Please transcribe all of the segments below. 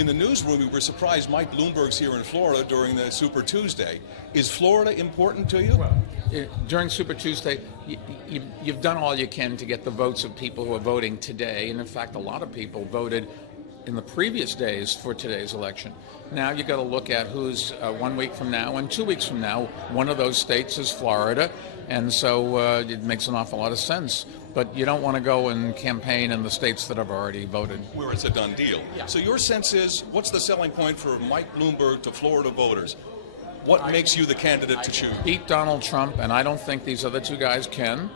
In the newsroom, we were surprised Mike Bloomberg's here in Florida during the Super Tuesday. Is Florida important to you? Well, during Super Tuesday, you've done all you can to get the votes of people who are voting today. And in fact, a lot of people voted in the previous days for today's election. Now you've got to look at who's 1 week from now and 2 weeks from now. One of those states is Florida. And so it makes an awful lot of sense. But you don't want to go and campaign in the states that have already voted. Where it's a done deal. Yeah. So your sense is, what's the selling point for Mike Bloomberg to Florida voters? What makes you the candidate to choose? Beat Donald Trump, and I don't think these other two guys can.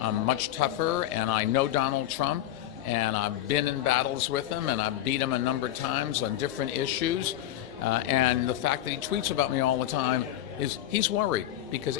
I'm much tougher, and I know Donald Trump, and I've been in battles with him, and I've beat him a number of times on different issues. And the fact that he tweets about me all the time is he's worried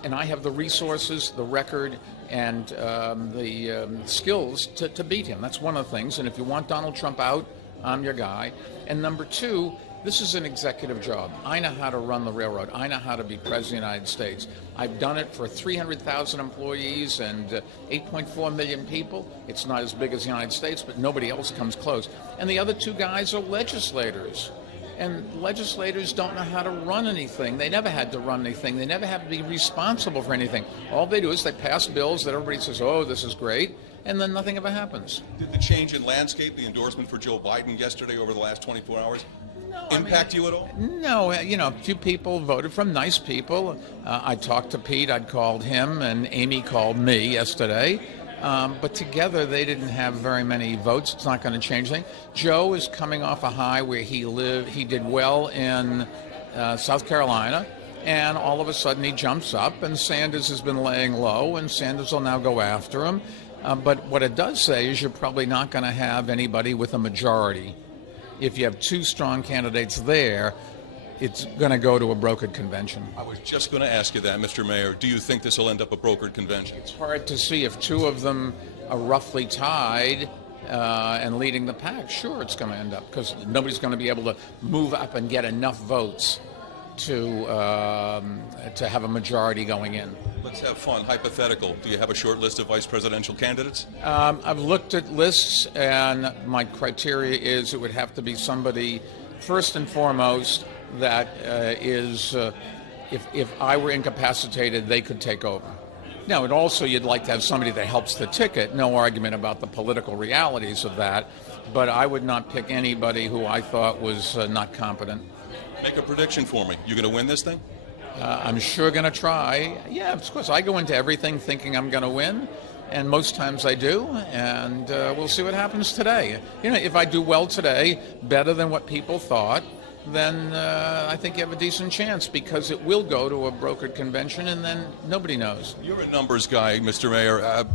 and I have the resources, the record, and the skills to beat him. That's one of the things. And if you want Donald Trump out, I'm your guy. And number two, this is an executive job. I know how to run the railroad. I know how to be president of the United States. I've done it for 300,000 employees and 8.4 million people. It's not as big as the United States, but nobody else comes close. And the other two guys are legislators. And legislators don't know how to run anything. They never had to run anything. They never have to be responsible for anything. All they do is they pass bills that everybody says, oh, this is great, and then nothing ever happens. Did the change in landscape, the endorsement for Joe Biden yesterday over the last 24 hours, impact you at all? No, a few people voted from nice people. I talked to Pete, I'd called him, and Amy called me yesterday. But together they didn't have very many votes. It's not going to change anything. Joe is coming off a high where he lived. He did well in South Carolina, and all of a sudden he jumps up, and Sanders has been laying low, and Sanders will now go after him. But what it does say is you're probably not going to have anybody with a majority. If you have two strong candidates there, it's going to go to a brokered convention. I was just going to ask you that, Mr. Mayor. Do you think this will end up a brokered convention? It's hard to see. If two of them are roughly tied and leading the pack, sure, it's going to end up, because nobody's going to be able to move up and get enough votes to have a majority going in. Let's have fun. Hypothetical. Do you have a short list of vice presidential candidates? I've looked at lists, and my criteria is it would have to be somebody, first and foremost, that if I were incapacitated, they could take over. Now, and also you'd like to have somebody that helps the ticket. No argument about the political realities of that, but I would not pick anybody who I thought was not competent. Make a prediction for me. You going to win this thing? I'm sure going to try. Yeah, of course. I go into everything thinking I'm going to win, and most times I do, and we'll see what happens today. If I do well today, better than what people thought, then I think you have a decent chance, because it will go to a brokered convention, and then nobody knows. You're a numbers guy, Mr. Mayor.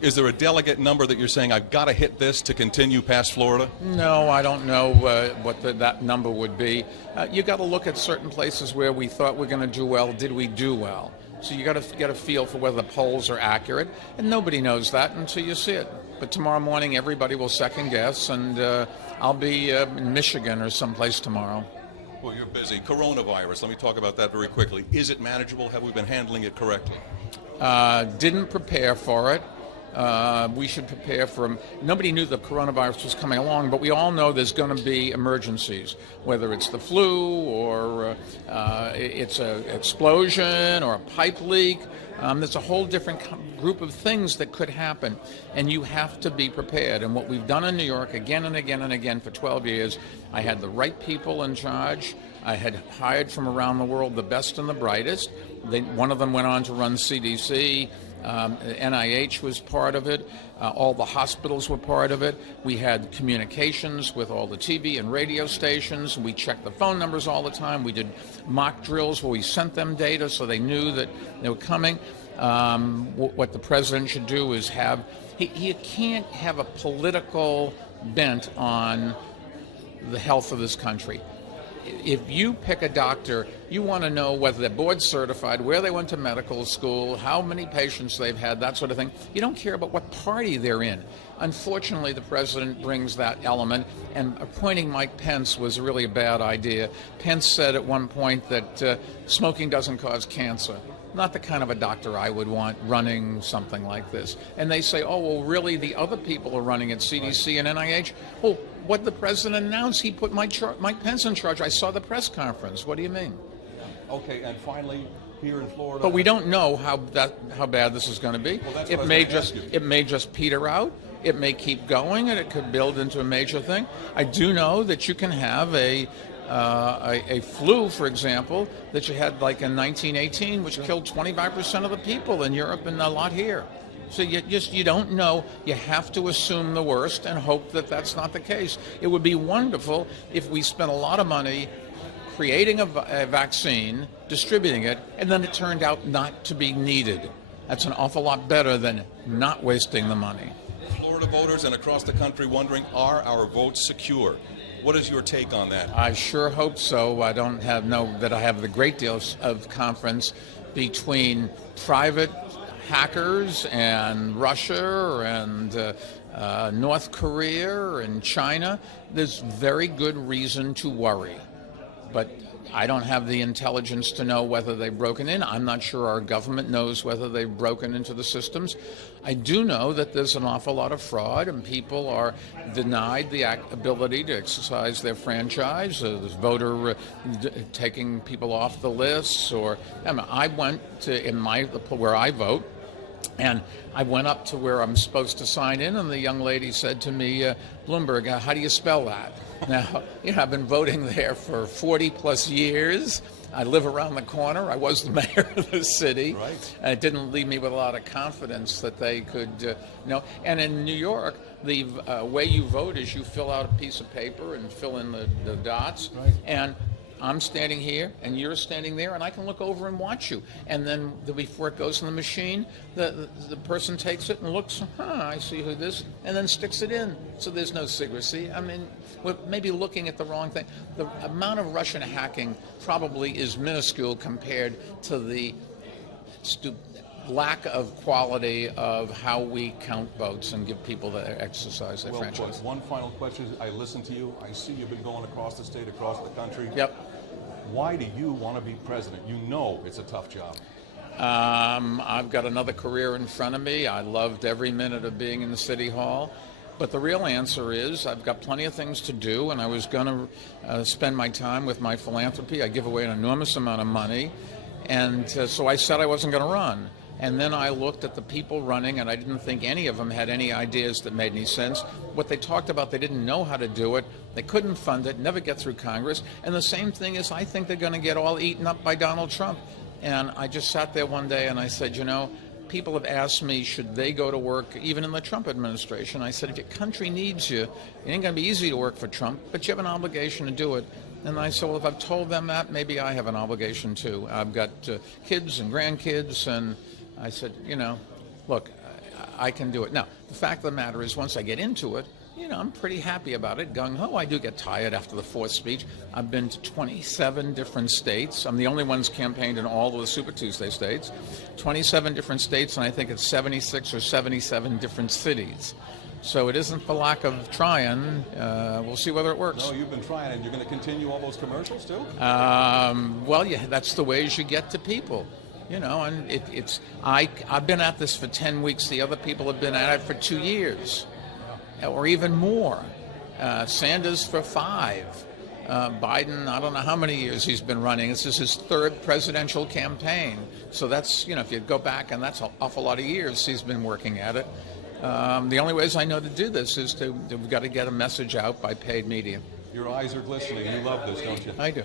Is there a delegate number that you're saying, I've got to hit this to continue past Florida? No, I don't know what that number would be. You got to look at certain places where we thought we're going to do well. Did we do well? So you got to get a feel for whether the polls are accurate, and nobody knows that until you see it. But tomorrow morning, everybody will second guess, and I'll be in Michigan or someplace tomorrow. Well, you're busy. Coronavirus, let me talk about that very quickly. Is it manageable? Have we been handling it correctly? Didn't prepare for it. We should prepare for nobody knew the coronavirus was coming along, but we all know there's going to be emergencies, whether it's the flu or it's an explosion or a pipe leak. There's a whole different group of things that could happen, and you have to be prepared. And what we've done in New York again and again and again for 12 years, I had the right people in charge. I had hired from around the world the best and the brightest. One of them went on to run CDC. NIH was part of it. All the hospitals were part of it. We had communications with all the TV and radio stations. We checked the phone numbers all the time. We did mock drills where we sent them data so they knew that they were coming. What the president should do is he can't have a political bent on the health of this country. If you pick a doctor, you want to know whether they're board certified, where they went to medical school, how many patients they've had, that sort of thing. You don't care about what party they're in. Unfortunately, the president brings that element, and appointing Mike Pence was really a bad idea. Pence said at one point that smoking doesn't cause cancer. Not the kind of a doctor I would want running something like this. And they say, oh, well, really, the other people are running at CDC and NIH? Well, what the president announced. He put Mike Pence in charge. I saw the press conference. What do you mean? Okay, and finally, here in Florida. But we don't know how bad this is going to be. Well, that's what it I was may gonna ask you. it may just peter out. It may keep going, and it could build into a major thing. I do know that you can have a flu, for example, that you had like in 1918, which killed 25% of the people in Europe and a lot here. So you don't know. You have to assume the worst and hope that that's not the case. It would be wonderful if we spent a lot of money creating a vaccine, distributing it, and then it turned out not to be needed. That's an awful lot better than not wasting the money. Florida voters and across the country wondering, are our votes secure? What is your take on that? I sure hope so. I don't know that I have the great deal of confidence between private hackers and Russia and North Korea and China. There's very good reason to worry. But I don't have the intelligence to know whether they've broken in. I'm not sure our government knows whether they've broken into the systems. I do know that there's an awful lot of fraud, and people are denied the ability to exercise their franchise. There's voter taking people off the lists. I went to where I vote, and I went up to where I'm supposed to sign in, and the young lady said to me, Bloomberg, how do you spell that? Now, I've been voting there for 40 plus years. I live around the corner. I was the mayor of the city. Right. And it didn't leave me with a lot of confidence that they could know. And in New York, the way you vote is you fill out a piece of paper and fill in the dots. Right. And I'm standing here, and you're standing there, and I can look over and watch you. And then before it goes in the machine, the person takes it and looks, I see who this, and then sticks it in. So there's no secrecy. I mean, we're maybe looking at the wrong thing. The amount of Russian hacking probably is minuscule compared to the lack of quality of how we count votes and give people the exercise their franchise. One final question. I listened to you. I see you've been going across the state, across the country. Yep. Why do you want to be president? You know it's a tough job. I've got another career in front of me. I loved every minute of being in the city hall. But the real answer is I've got plenty of things to do, and I was going to spend my time with my philanthropy. I give away an enormous amount of money, and so I said I wasn't going to run. And then I looked at the people running, and I didn't think any of them had any ideas that made any sense. What they talked about, they didn't know how to do it. They couldn't fund it, never get through Congress. And the same thing is I think they're going to get all eaten up by Donald Trump. And I just sat there one day and I said, people have asked me, should they go to work even in the Trump administration? I said, if your country needs you, it ain't going to be easy to work for Trump, but you have an obligation to do it. And I said, well, if I've told them that, maybe I have an obligation too. I've got kids and grandkids, and I said, look, I can do it. Now, the fact of the matter is, once I get into it, I'm pretty happy about it. Gung-ho, I do get tired after the fourth speech. I've been to 27 different states. I'm the only one who's campaigned in all of the Super Tuesday states. 27 different states, and I think it's 76 or 77 different cities. So it isn't for lack of trying. We'll see whether it works. No, you've been trying, and you're going to continue all those commercials too? That's the ways you get to people. And I've been at this for 10 weeks. The other people have been at it for 2 years, or even more. Sanders for 5. Biden, I don't know how many years he's been running. This is his third presidential campaign. So that's, if you go back, and that's an awful lot of years he's been working at it. The only ways I know to do this is we've got to get a message out by paid media. Your eyes are glistening. You love this, don't you? I do.